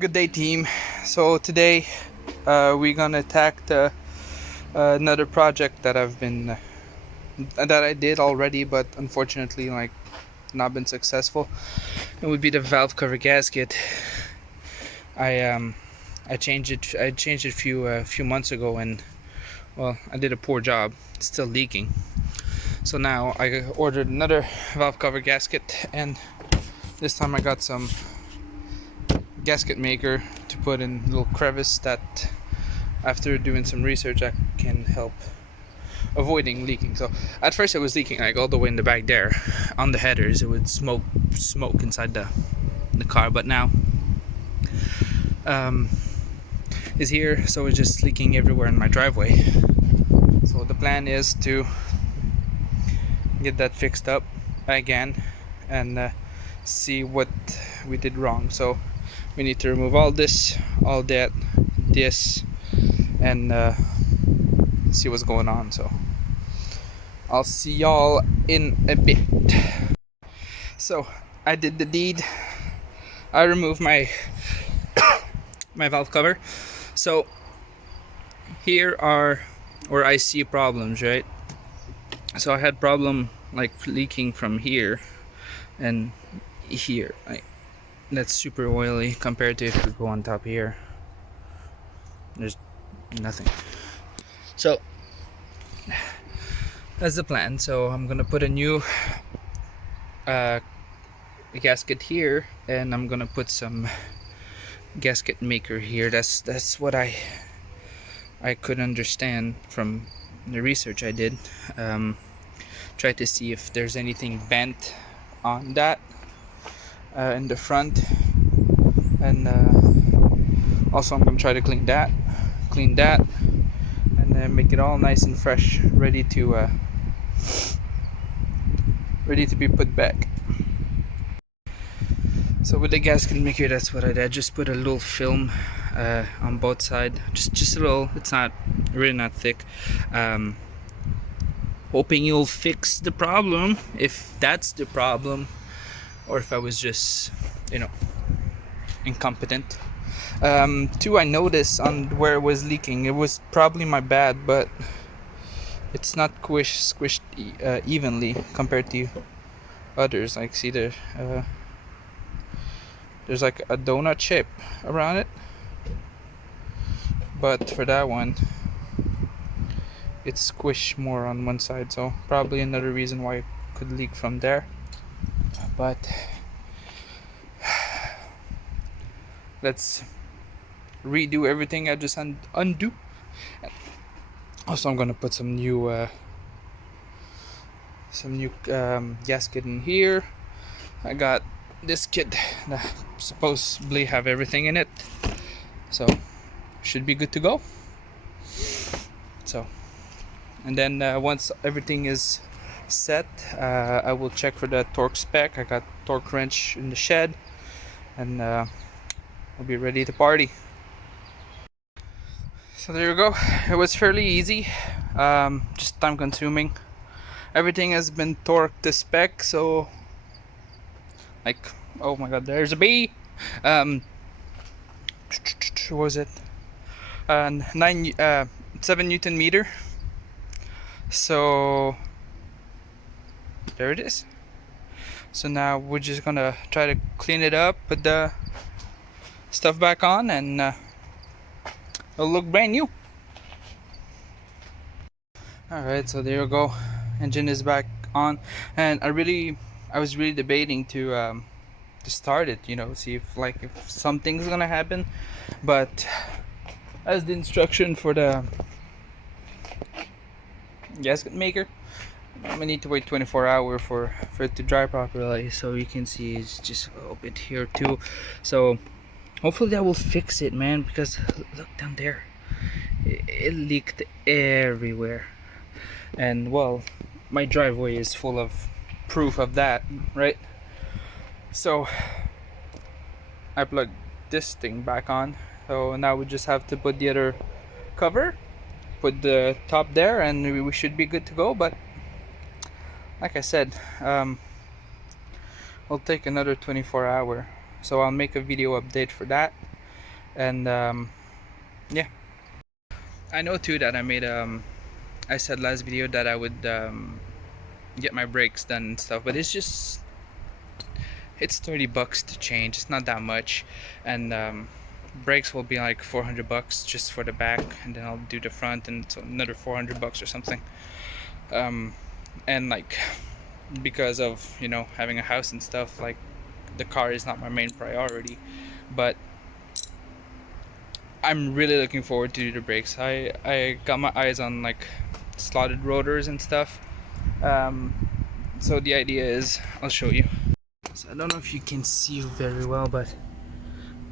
Good day, team. So today we're gonna attack another project that that I did already, but unfortunately, like, not been successful. It would be the valve cover gasket. I um I changed it. I changed it few months ago, and well, I did a poor job. It's still leaking. So now I ordered another valve cover gasket, and this time I got some gasket maker to put in a little crevice that, after doing some research, I can help avoiding leaking. So at first it was leaking like all the way in the back there on the headers. It would smoke inside the car, but now um, is here, so it's just leaking everywhere in my driveway. So the plan is to get that fixed up again and see what we did wrong. So we need to remove all this, all that, this, and see what's going on. So I'll see y'all in a bit. So I did the deed. I removed my valve cover. So here are where I see problems, right? So I had problem like leaking from here and here. Like, that's super oily compared to if we go on top here. There's nothing. So that's the plan. So I'm gonna put a new gasket here, and I'm gonna put some gasket maker here. That's what I could understand from the research I did. Try to see if there's anything bent on that in the front, and also I'm gonna try to clean that, and then make it all nice and fresh, ready to be put back. So with the gasket maker, that's what I did. I just put a little film on both sides, just a little. It's not really not thick. Hoping you'll fix the problem, if that's the problem, or if I was just, incompetent. Two, I noticed on where it was leaking. It was probably my bad, but it's not squished evenly compared to others. Like, see there's like a donut shape around it, but for that one, it's squished more on one side. So probably another reason why it could leak from there. But let's redo everything. I just undo. Also, I'm gonna put some new gasket in here. I got this kit that supposedly have everything in it, so should be good to go. So, and then once everything is set, I will check for the torque spec. I got torque wrench in the shed, and I'll be ready to party. So there you go. It was fairly easy, just time consuming. Everything has been torqued to spec, so, like, oh my god, there's a bee. What was it? 7 Newton meter. So there it is. So now we're just gonna try to clean it up, put the stuff back on, and it'll look brand new. Alright, so there you go. Engine is back on, and I was really debating to start it, see if something's gonna happen, but as the instruction for the gasket maker, I'm gonna need to wait 24 hours for it to dry properly. So you can see it's just a little bit here too. So hopefully that will fix it, man, because look down there, it leaked everywhere. And well, my driveway is full of proof of that, right? So I plugged this thing back on. So now we just have to put the other cover, put the top there, and we should be good to go. But like I said, it'll take another 24 hours. So I'll make a video update for that. And yeah, I know too that I said last video that I would get my brakes done and stuff, but it's 30 bucks to change. It's not that much, and brakes will be like 400 bucks just for the back, and then I'll do the front, and so another 400 bucks or something. Um, and like, because of having a house and stuff, like the car is not my main priority, but I'm really looking forward to do the brakes. I got my eyes on like slotted rotors and stuff. Um, so the idea is, I'll show you. So I don't know if you can see very well, but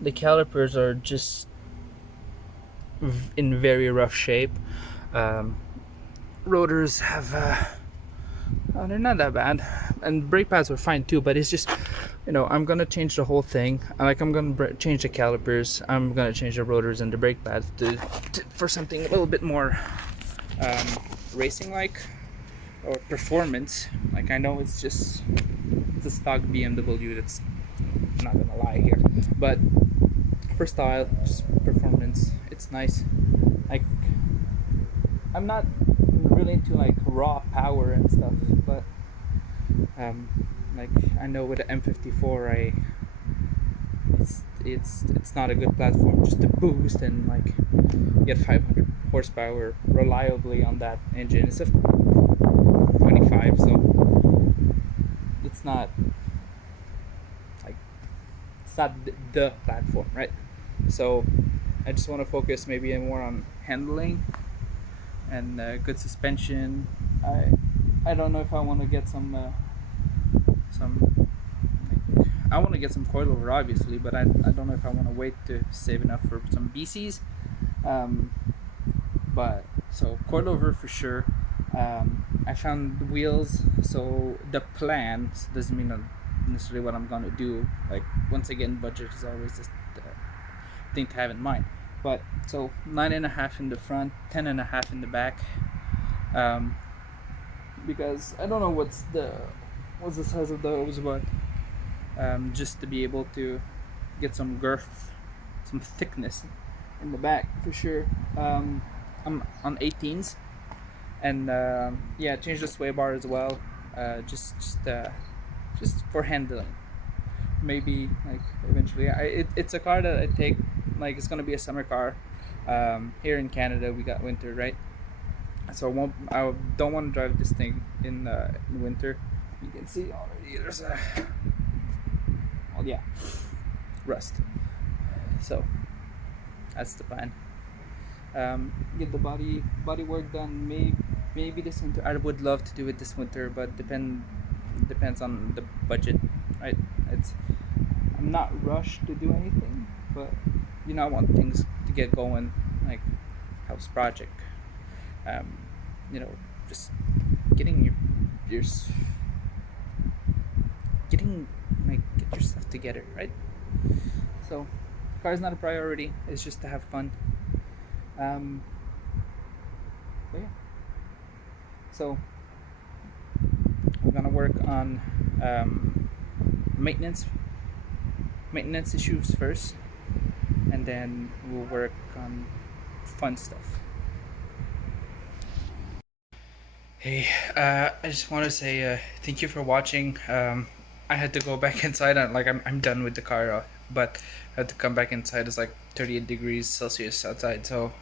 the calipers are just in very rough shape. Um, Rotors have they're not that bad, and brake pads are fine too, but it's just, I'm gonna change the whole thing. Like, I'm gonna change the calipers, I'm gonna change the rotors and the brake pads for something a little bit more um, racing like, or performance. Like, I know it's a stock BMW, that's not gonna lie here, but for style, just performance, it's nice. Like, I'm not really into like raw power and stuff, but um, like, I know with the M54, it's not a good platform just to boost and like get 500 horsepower reliably on that engine. It's a 25, so it's not like, it's not the platform, right? So I just want to focus maybe more on handling and good suspension. I don't know if I want to get some like, I want to get some coilover obviously, but I don't know if I want to wait to save enough for some BCs. Um, but so coilover for sure. I found the wheels, so the plan doesn't mean necessarily what I'm gonna do. Like, once again, budget is always the thing to have in mind. But so 9.5 in the front, 10.5 in the back. Um, because I don't know what's the size of those, but just to be able to get some girth, some thickness in the back for sure. I'm on 18s, and yeah, change the sway bar as well. Just for handling. Maybe like eventually, it's a car that I take, like, it's gonna be a summer car. Here in Canada, we got winter, right? So I don't want to drive this thing in winter. You can see already there's a, well, yeah, rust. So that's the plan. Get the body work done. Maybe this winter. I would love to do it this winter, but depends on the budget, right? It's I'm not rushed to do anything, but I want things to get going, like house project. Um, you know, just getting your getting get your stuff together, right? So, car's not a priority. It's just to have fun. Um, but yeah. So we're gonna work on maintenance issues first, and then we'll work on fun stuff. Hey, I just want to say thank you for watching. I had to go back inside. I'm done with the car, but I had to come back inside. It's like 38 degrees Celsius outside, so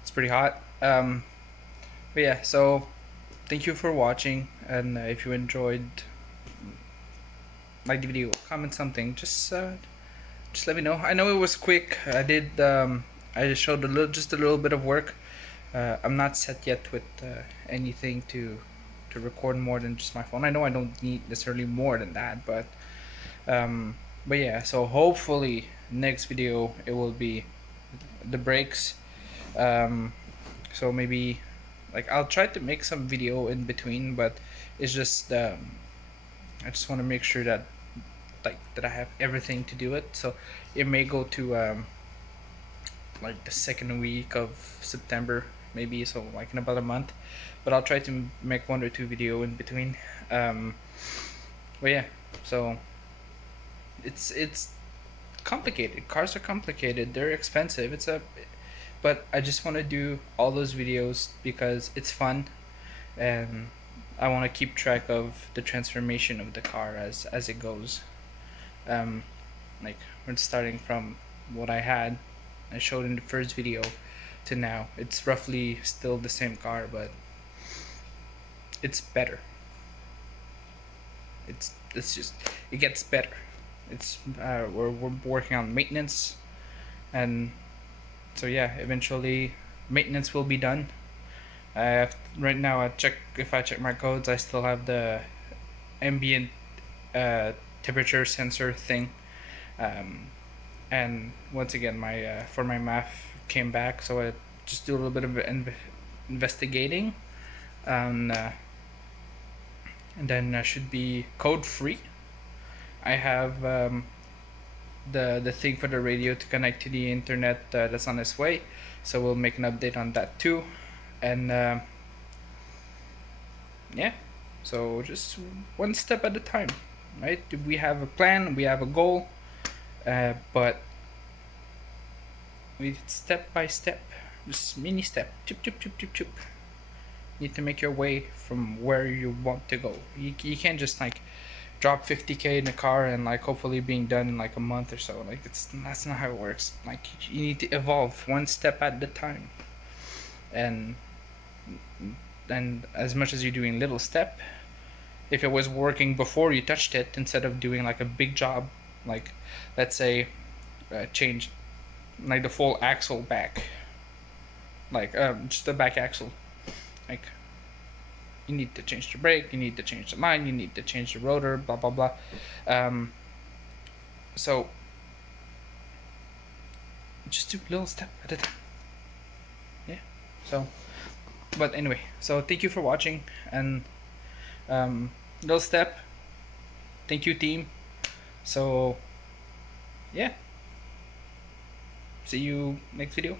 it's pretty hot. But yeah, so thank you for watching, and if you enjoyed like the video, comment something. Just let me know. I know it was quick. I just showed just a little bit of work. I'm not set yet with anything to record more than just my phone. I know I don't need necessarily more than that, but yeah. So hopefully next video it will be the brakes. So maybe like I'll try to make some video in between, but it's just I just want to make sure that I have everything to do it. So it may go to like the second week of September, maybe, so like in about a month. But I'll try to make 1 or 2 video in between. But yeah, so it's complicated. Cars are complicated. They're expensive. But I just want to do all those videos because it's fun, and I want to keep track of the transformation of the car as it goes. Um, like when starting from what I showed in the first video to now, it's roughly still the same car, but it's better. It's just it gets better. We're working on maintenance, and so yeah, eventually maintenance will be done. Right now, if I check my codes, I still have the ambient uh, temperature sensor thing. Um, and once again, my for my math came back, so I just do a little bit of investigating, and then should be code free. I have the thing for the radio to connect to the internet that's on its way, so we'll make an update on that too, and yeah, so just one step at a time, right? We have a plan, we have a goal, but we step by step, just mini step, chip chip chip chip chip. Need to make your way from where you want to go. You can't just like drop 50K in a car and like hopefully being done in like a month or so. Like that's not how it works. Like you need to evolve one step at a time, and as much as you're doing little step, if it was working before you touched it, instead of doing like a big job, like let's say change like the full axle back, like just the back axle, like you need to change the brake, you need to change the line, you need to change the rotor, blah blah blah. um, so just do little step at a time. Yeah, so but anyway, so thank you for watching, and little step, thank you team. So yeah, see you next video.